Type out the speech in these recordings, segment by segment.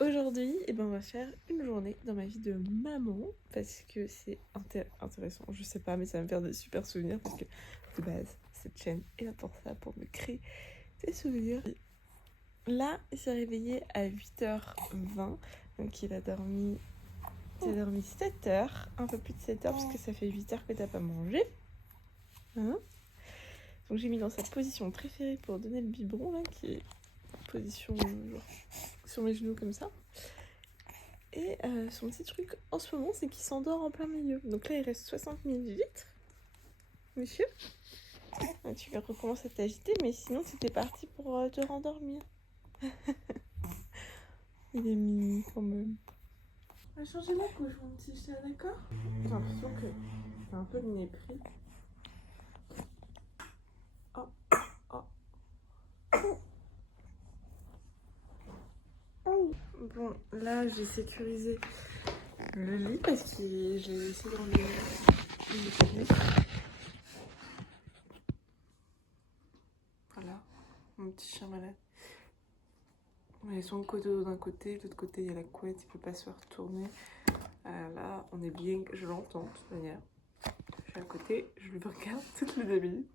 Aujourd'hui, on va faire une journée dans ma vie de maman parce que c'est intéressant. Je sais pas, mais ça va me faire des super souvenirs parce que de base, cette chaîne est là pour ça, pour me créer des souvenirs. Là, il s'est réveillé à 8h20, donc il a dormi 7h, un peu plus de 7h parce que ça fait 8h que t'as pas mangé. Hein, donc j'ai mis dans sa position préférée pour donner le biberon, là, qui est position genre sur mes genoux comme ça. Et son petit truc en ce moment, c'est qu'il s'endort en plein milieu. Donc là, il reste 60 minutes. Monsieur, tu recommences à t'agiter, mais sinon, c'était parti pour te rendormir. Il est mignon quand même. On va changer la couche, mon petit chat, d'accord? J'ai l'impression que c'est un peu de mépris. Oh, oh. Bon, là, j'ai sécurisé le lit parce que j'ai laissé dans le lit. Voilà, mon petit chien malade. Il y a son coteau d'un côté, de l'autre côté, il y a la couette, il peut pas se retourner. Là, on est bien, je l'entends de toute manière. Je suis à côté, je le regarde toutes les 2 minutes.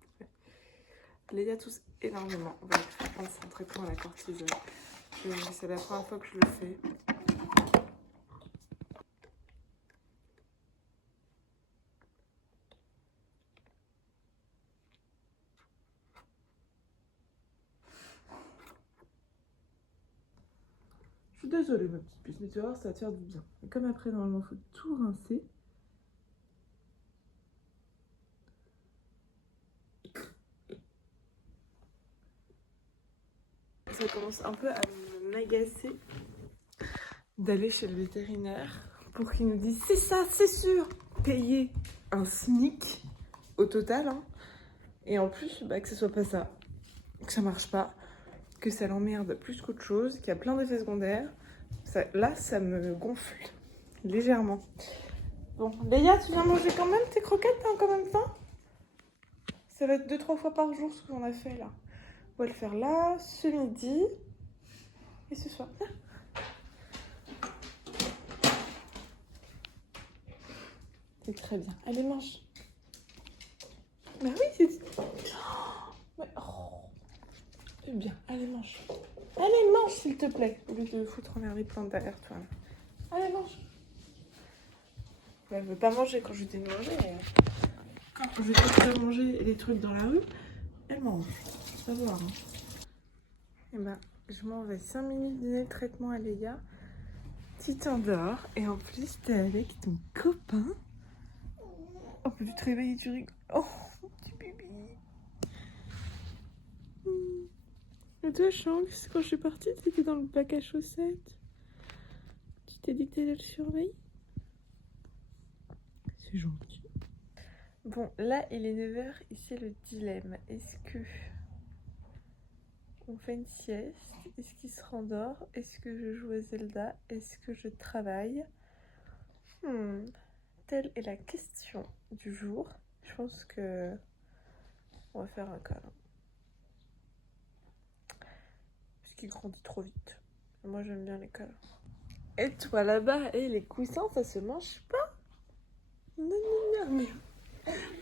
Léa tousse énormément. On va prendre son traitement à la cortisone. C'est la première fois que je le fais. Je suis désolée, ma petite puce, mais tu vas voir, ça va te faire du bien. Et comme après, normalement, il faut tout rincer. Ça commence un peu à m'agacer d'aller chez le vétérinaire pour qu'il nous dise c'est ça, c'est sûr, payer un SMIC au total, hein. Et en plus, que ce soit pas ça, que ça marche pas, que ça l'emmerde plus qu'autre chose, qu'il y a plein d'effets secondaires. Là, ça me gonfle légèrement. Bon, Léa, tu viens manger quand même tes croquettes, hein, quand même faim? Ça va être 2-3 fois par jour ce qu'on a fait là. On va le faire là, ce midi et ce soir. C'est très bien. Allez, mange. Bah oui, c'est... C'est bien. Allez, mange. Allez, mange, s'il te plaît. Au lieu de foutre en l'air les plantes derrière toi. Allez, mange. Elle veut pas manger quand je lui dis de manger. Quand je lui dis de manger les trucs dans la rue, elle mange. Faut savoir. Hein. Et je m'en vais 5 minutes donner le traitement à Léa. Tu t'endors et en plus, t'es avec ton copain. On peut te réveiller, tu rigoles. Oh, petit bébé. Et toi, Shanks, quand je suis partie, t'étais dans le bac à chaussettes. Tu t'es dit que t'allais le surveiller. C'est gentil. Bon, là, il est 9h et c'est le dilemme. Est-ce que on fait une sieste? Est-ce qu'il se rendort? Est-ce que je joue à Zelda? Est-ce que je travaille? Telle est la question du jour. Je pense que on va faire un câlin. Parce qu'il grandit trop vite. Moi, j'aime bien les câlins. Et toi, là-bas, et les coussins, ça se mange pas? Non, non, non, mais...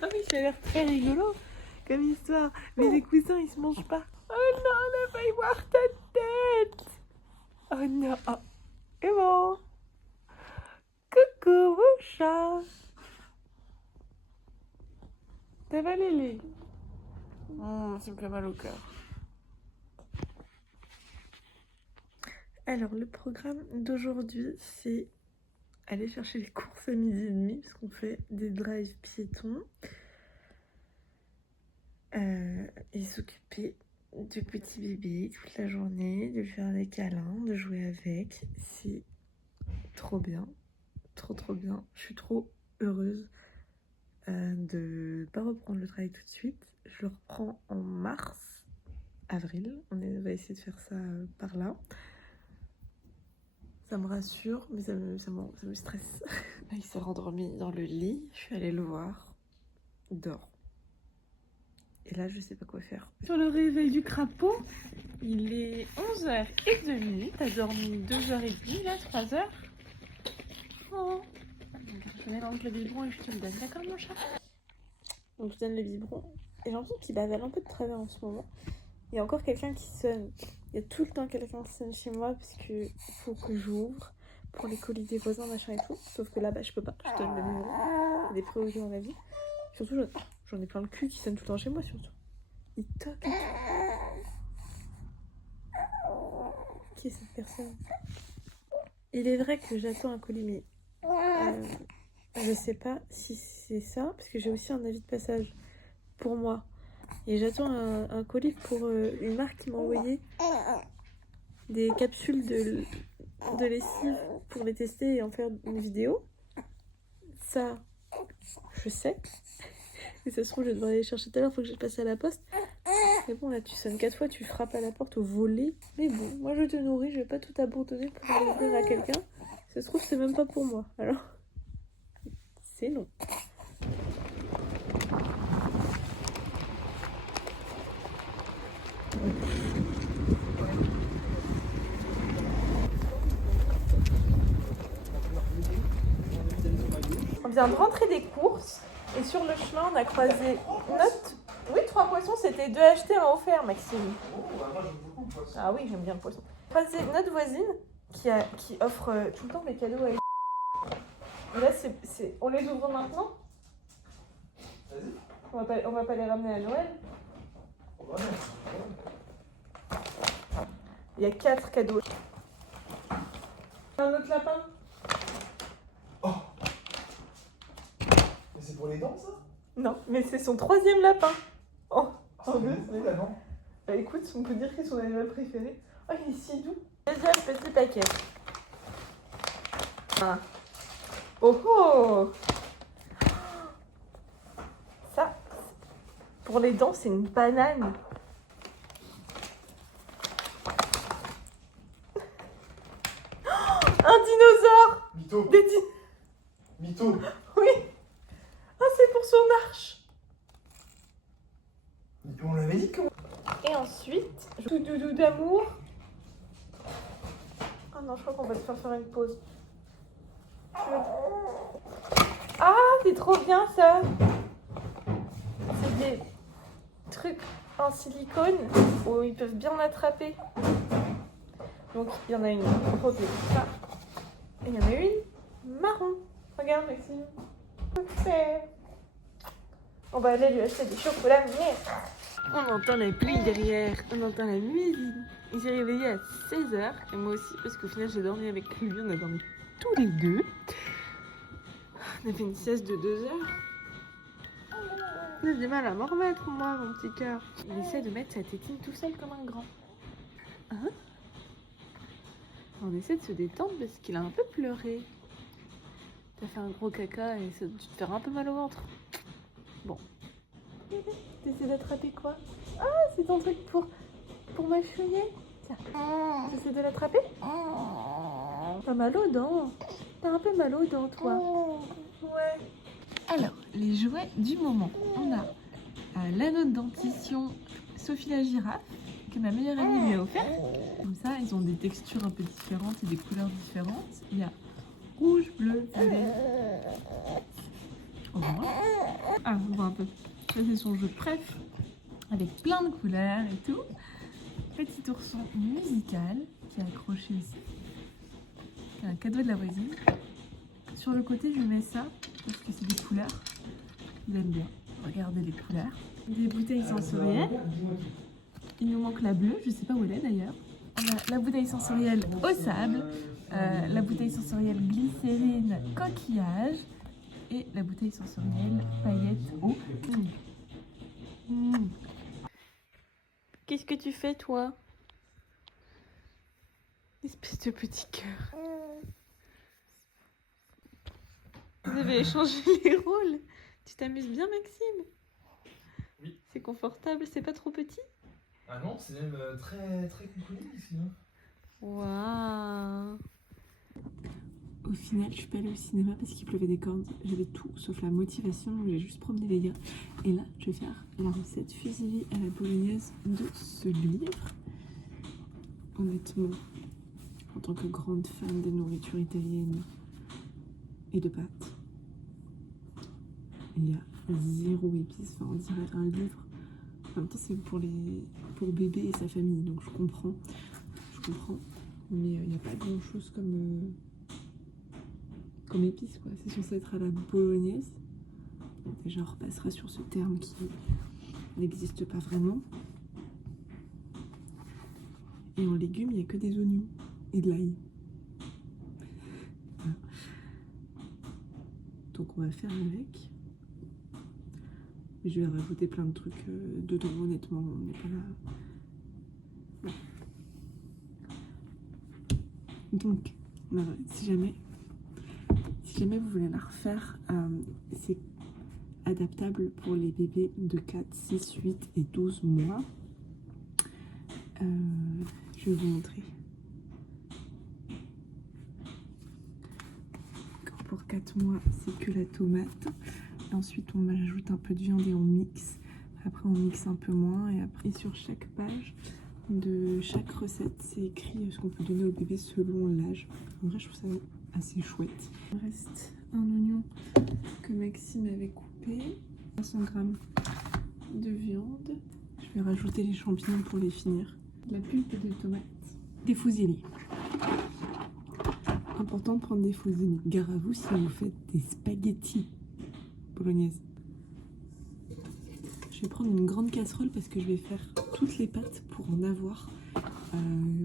Ah oui, ça a l'air très rigolo comme histoire. Mais les coussins, ils se mangent pas. Oh non, on a failli voir ta tête. Oh non. Oh. Et bon. Coucou, mon chat. T'as avalé les... ça me fait mal au cœur. Alors, le programme d'aujourd'hui, c'est aller chercher les courses à 12h30 parce qu'on fait des drives piétons. Et s'occuper du petit bébé toute la journée, de lui faire des câlins, de jouer avec. C'est trop bien, trop bien. Je suis trop heureuse de pas reprendre le travail tout de suite. Je le reprends en mars, avril. On va essayer de faire ça par là. Ça me rassure, mais ça me stresse. Il s'est rendormi dans le lit. Je suis allée le voir. Il dort. Et là, je sais pas quoi faire. Sur le réveil du crapaud, Il est 11h02, t'as dormi 2h30, là, 3h. Oh. Je mélange le biberon et je te le donne, d'accord mon chat? Donc je donne le biberon. Et j'ai l'impression qu'il bavale un peu de travers en ce moment. Il y a encore quelqu'un qui sonne. Il y a tout le temps quelqu'un qui sonne chez moi parce qu'il faut que j'ouvre pour les colis des voisins, machin et tout. Sauf que là, bah, je peux pas. Je donne le biberon. Il y a des priorités dans la vie. Surtout, j'en ai plein le cul qui sonne tout le temps chez moi, surtout. Il toque et tout. Qui est cette personne? Il est vrai que j'attends un colis, mais je sais pas si c'est ça, parce que j'ai aussi un avis de passage pour moi. Et j'attends un colis pour une marque qui m'a envoyé des capsules de lessive pour les tester et en faire une vidéo. Ça, je sais. Et ça se trouve, je vais devoir aller chercher tout à l'heure, faut que je passe à la poste. Mais bon, là, tu sonnes 4 fois, tu frappes à la porte au volet. Mais bon, moi, je te nourris, je vais pas tout abandonner pour aller ouvrir à quelqu'un. Ça se trouve, c'est même pas pour moi. Alors, c'est non. On vient de rentrer des courses et sur le chemin, on a croisé notre... Oui, 3 poissons, c'était 2 achetés, 1 offert, Maxime. Ah oui, j'aime bien le poisson. On a croisé notre voisine qui offre tout le temps des cadeaux à elle. Et là, on les ouvre maintenant? Vas-y. On va pas les ramener à Noël? Il y a 4 cadeaux. Un autre lapin? Oh! Mais c'est pour les dents, ça? Non, mais c'est son 3e lapin. Oh, c'est beaucoup, là, non? Bah écoute, on peut dire que c'est son animal préféré. Oh, il est si doux. 2e petit paquet. Ah. Oh oh! Ça, pour les dents, c'est une banane. Un dinosaure! Mytho! Mytho! Oui! Ah, c'est pour son arche! On l'avait dit comment? Et ensuite, tout doudou d'amour. Ah non, je crois qu'on va te faire une pause. Ah, c'est trop bien ça! C'est des trucs en silicone où ils peuvent bien l'attraper. Donc il y en a une rose et ça. Et il y en a une marron. Regarde Maxime. On va aller lui acheter des chocolats, mais on entend la pluie derrière, on entend la musique. Il s'est réveillé à 16h et moi aussi parce qu'au final j'ai dormi avec lui, on a dormi tous les deux. On a fait une sieste de 2 heures. J'ai du mal à m'en remettre, moi, mon petit cœur. Il essaie de mettre sa tétine tout seul comme un grand. Hein? On essaie de se détendre parce qu'il a un peu pleuré. T'as fait un gros caca et ça, tu te fais un peu mal au ventre. Bon. T'essaies d'attraper quoi? Ah, c'est ton truc pour mâchouiller. Tiens. T'essaies de l'attraper? T'as mal aux dents. T'as un peu mal aux dents, toi. Ouais. Alors, les jouets du moment. On a l'anneau de dentition Sophie la girafe, que ma meilleure amie lui a offert. Comme ça, ils ont des textures un peu différentes et des couleurs différentes. Il y a rouge, bleu, violet. On voit. Ah, on voit un peu. Ça, c'est son jeu préf, avec plein de couleurs et tout. Petit ourson musical, qui est accroché ici. C'est un cadeau de la voisine. Sur le côté, je mets ça, parce que c'est des couleurs. Il aime bien. Regardez les couleurs. Des bouteilles sensorielles. Il nous manque la bleue, je sais pas où elle est d'ailleurs. On a la bouteille sensorielle au sable, la bouteille sensorielle glycérine coquillage et la bouteille sensorielle paillettes eau. Qu'est-ce que tu fais toi? Espèce de petit cœur. Vous avez échangé les rôles. Tu t'amuses bien Maxime? Oui. C'est confortable, c'est pas trop petit? Ah non, c'est même très très compris ici. Hein. Waouh! Au final, je suis pas allée au cinéma parce qu'il pleuvait des cordes. J'avais tout sauf la motivation, donc j'ai juste promené les gars. Et là, je vais faire la recette fusillée à la bolognaise de ce livre. honnêtement, en tant que grande fan des nourritures italiennes et de pâtes, il y a zéro épice. Enfin, on dirait un livre. En même temps, c'est pour bébé et sa famille, donc je comprends. Mais il n'y a pas grand chose comme épice, quoi. C'est censé être à la bolognaise. Déjà, on repassera sur ce terme qui n'existe pas vraiment. Et en légumes, il n'y a que des oignons et de l'ail. Voilà. Donc on va faire avec. Je vais rajouter plein de trucs dedans, honnêtement, on n'est pas là. Voilà. Donc, voilà, si jamais vous voulez la refaire, c'est adaptable pour les bébés de 4, 6, 8 et 12 mois. Je vais vous montrer. Pour 4 mois, c'est que la tomate. Et ensuite, on ajoute un peu de viande et on mixe. Après, on mixe un peu moins. Et après, sur chaque page de chaque recette, c'est écrit ce qu'on peut donner au bébé selon l'âge. En vrai, je trouve ça assez chouette. Il me reste un oignon que Maxime avait coupé. 300 g de viande. Je vais rajouter les champignons pour les finir. La pulpe de tomate. Des fusilli. Important de prendre des fusilli. Gare à vous si vous faites des spaghettis bolognaises. Je vais prendre une grande casserole parce que je vais faire toutes les pâtes pour en avoir.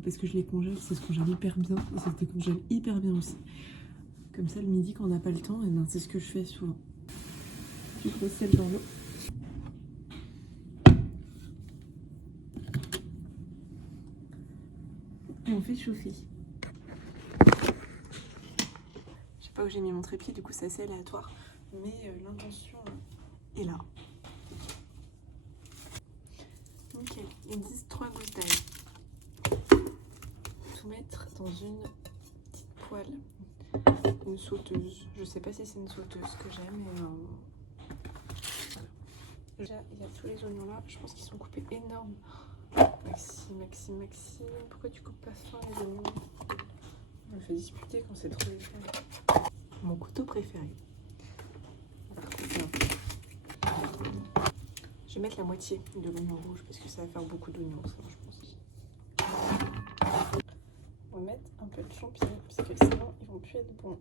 Parce que je les congèle, ça se congèle hyper bien. Et ça se décongèle hyper bien aussi. Comme ça, le midi, quand on n'a pas le temps, et ben, c'est ce que je fais souvent. Du gros sel dans l'eau. Et on fait chauffer. Je sais pas où j'ai mis mon trépied, du coup c'est assez aléatoire. Mais l'intention est là. Nickel. Ils disent 3 gousses d'ail. Tout mettre dans une petite poêle. Une sauteuse. Je sais pas si c'est une sauteuse que j'aime, mais voilà. Déjà, il y a tous les oignons là. Je pense qu'ils sont coupés énormes. Maxime. Pourquoi tu coupes pas fin les oignons? On me fait disputer quand c'est trop épais. Mon couteau préféré. Je vais mettre la moitié de l'oignon rouge parce que ça va faire beaucoup d'oignons, ça, je pense. On va mettre un peu de champignons parce que sinon ils vont plus être bons.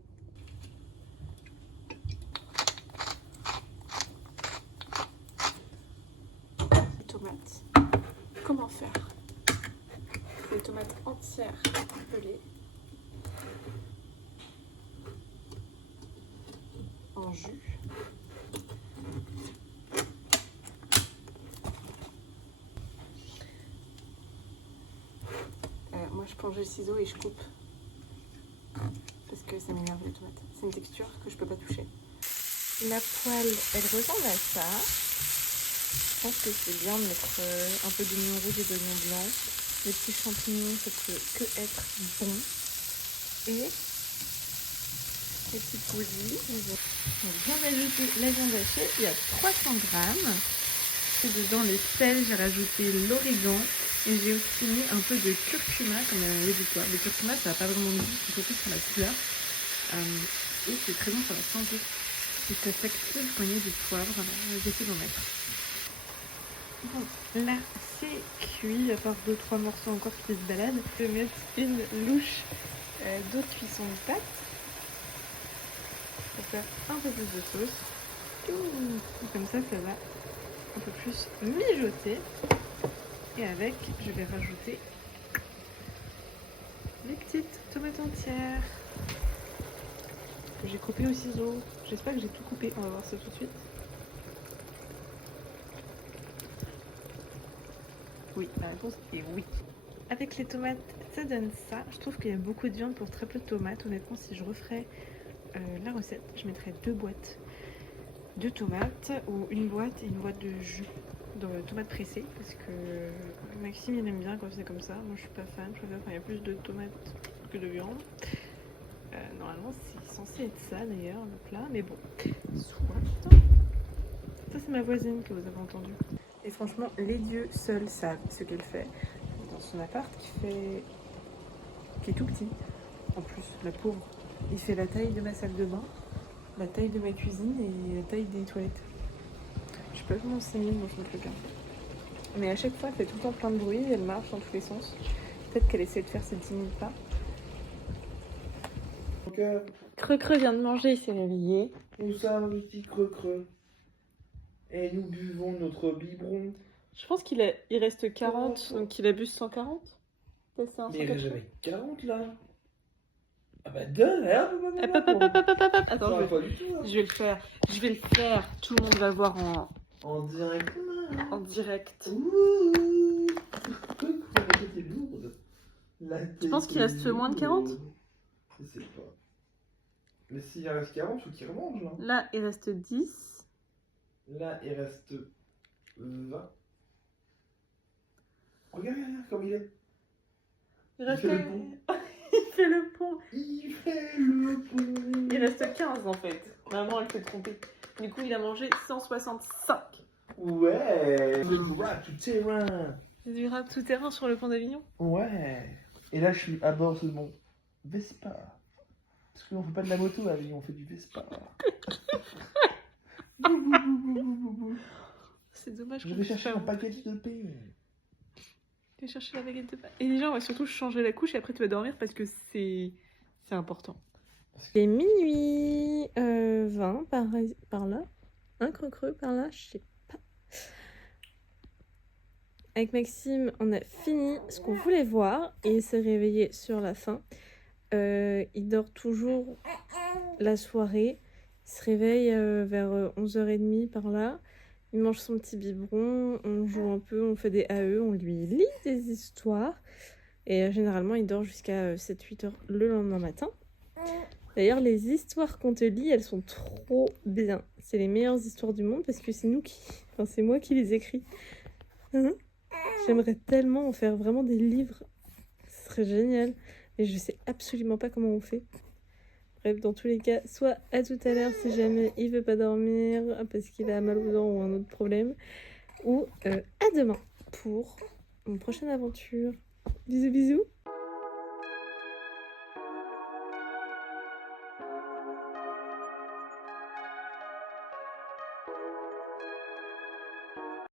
Les tomates. Comment faire? Les tomates entières pelées en jus. Moi je prends le ciseau et je coupe parce que ça m'énerve les tomates. C'est une texture que je peux pas toucher. La poêle, elle ressemble à ça. Je pense que c'est bien de mettre un peu d'oignon rouge et d'oignon blanc. Les petits champignons, ça peut que être bon. Et les petites bouillies. On vient d'ajouter la viande hachée. Il y a 300 grammes. Et dedans les sels, j'ai rajouté l'origan. Et j'ai aussi mis un peu de curcuma comme l'éditoire. Le curcuma, ça n'a pas vraiment de goût, c'est surtout sur la couleur. Et c'est très bon pour la santé. Et ça s'active quand il y a du poivre. Alors, j'essaie d'en mettre. Bon, là, c'est cuit. Il va y avoir 2-3 morceaux encore qui se baladent. Je vais mettre une louche d'eau de cuisson de pâte. Pour faire un peu plus de sauce. Comme ça va un peu plus mijoter. Et avec, je vais rajouter les petites tomates entières que j'ai coupées au ciseau. J'espère que j'ai tout coupé. On va voir ça tout de suite. Oui, la réponse est oui. Avec les tomates, ça donne ça. Je trouve qu'il y a beaucoup de viande pour très peu de tomates. Honnêtement, si je referais la recette, je mettrais 2 boîtes de tomates ou une boîte et une boîte de jus de tomates pressées parce que Maxime il aime bien quand c'est comme ça. Moi je suis pas fan, je préfère quand il y a plus de tomates que de viande. Normalement c'est censé être ça d'ailleurs le plat, mais bon, soit. Ça c'est ma voisine que vous avez entendu. Et franchement les dieux seuls savent ce qu'elle fait dans son appart qui fait qui est tout petit. En plus, la pauvre. Il fait la taille de ma salle de bain, la taille de ma cuisine et la taille des toilettes. Je sais pas comment c'est mis dans son truc. Hein. Mais à chaque fois, elle fait tout le temps plein de bruit, elle marche dans tous les sens. Peut-être qu'elle essaie de faire ses 10 000 pas. Creux-creux vient de manger, il s'est réveillé. Où ça, le petit creux-creux? Et nous buvons notre biberon. Je pense qu'il reste 40, donc il abuse 140. Mais il reste jamais 40 là. Ah bah donne, hein. Attends, je vais le faire. Je vais le faire. Tout le monde va voir En direct. en direct. Ouh. La tête est lourde. Tu penses qu'il reste moins de 40? Je sais pas. Mais s'il reste 40, faut qu'il remange là. Là, il reste 10. Là, il reste 20. Regarde comme il est. Il fait le pont. Il fait le pont. Il fait le pont. Il reste 15 en fait. Maman, elle s'est trompée. Du coup, il a mangé 165. Ouais. Le rap tout terrain. Du rap tout terrain sur le pont d'Avignon. Ouais. Et là, je suis à bord de mon Vespa. Parce qu'on fait pas de la moto à Avignon, on fait du Vespa. C'est dommage Je qu'on vais puisse chercher faire- un paquet de pain. Je vais chercher la baguette de pain. Et déjà, on va surtout changer la couche et après tu vas dormir parce que c'est important. Il est minuit 20 par là. Un creux par là, je sais pas. Avec Maxime, on a fini ce qu'on voulait voir et il s'est réveillé sur la fin. Il dort toujours la soirée. Il se réveille vers 11h30 par là. Il mange son petit biberon, on joue un peu, on fait des AE, on lui lit des histoires. Et généralement, il dort jusqu'à 7-8 heures le lendemain matin. D'ailleurs, les histoires qu'on te lit, elles sont trop bien. C'est les meilleures histoires du monde parce que c'est c'est moi qui les écris. J'aimerais tellement en faire vraiment des livres. Ce serait génial. Mais je sais absolument pas comment on fait. Bref, dans tous les cas, soit à tout à l'heure si jamais il veut pas dormir parce qu'il a mal aux dents ou un autre problème, ou à demain pour une prochaine aventure. Bisous bisous.